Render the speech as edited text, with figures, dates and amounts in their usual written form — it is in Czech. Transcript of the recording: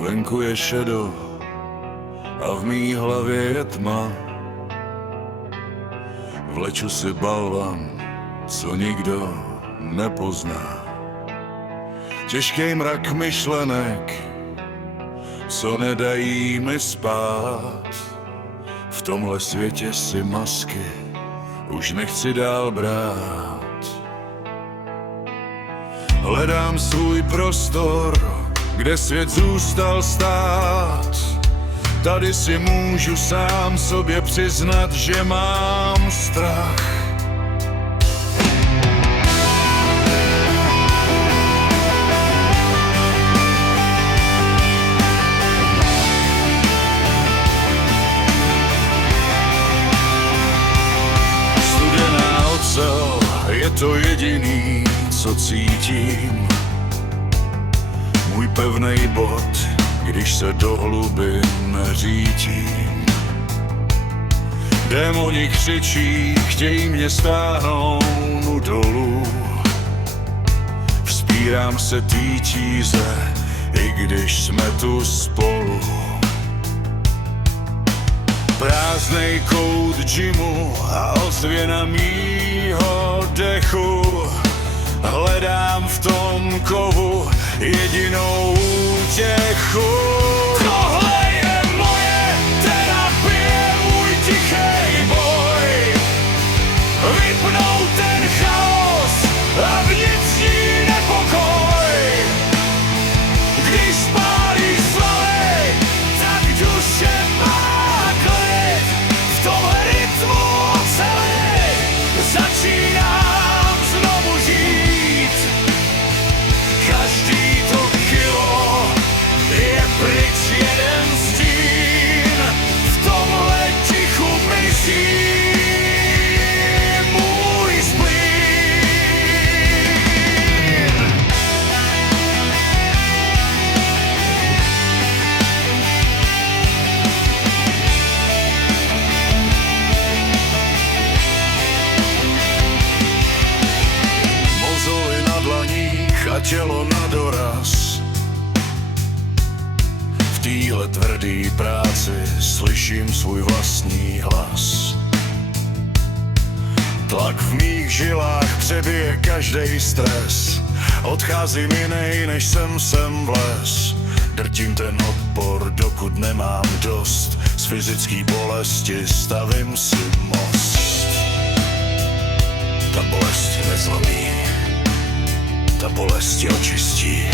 Venku je šedo a v mý hlavě je tma. Vleču si balvan, co nikdo nepozná. Těžký mrak myšlenek, co nedají mi spát. V tomhle světě si masky už nechci dál brát. Hledám svůj prostor, kde svět zůstal stát. Tady si můžu sám sobě přiznat, že mám strach. Studená ocel je to jediný, co cítím. Můj pevnej bod, když se do hlubin řítím. Démoni křičí, chtějí mě stáhnout dolů. Vzpírám se té tíze, i když jsme tu spolu. Prázdnej kout džimu a ozvěna mýho dechu. Hledám v tom kovu jedinou útěchu. Tohle je moje terapie, můj tichý boj. Vypnout ten chaos a vnitřní nepokoj. Když spálí svaly, tak duše má klid. V tomhle rytmu oceli začínám znovu žít. Každý to kilo je pryč jeden stín. V tomhle tichu mizí můj splín. Mozoly na dlaních a tělo na doraz. V téhle tvrdý práci slyším svůj vlastní hlas. Tlak v mých žilách přebije každej stres. Odcházím jinej, než jsem sem vlez. Drtím ten odpor, dokud nemám dost. Z fyzický bolesti stavím si most. Ta bolest nezlomí, ta bolest je očistí.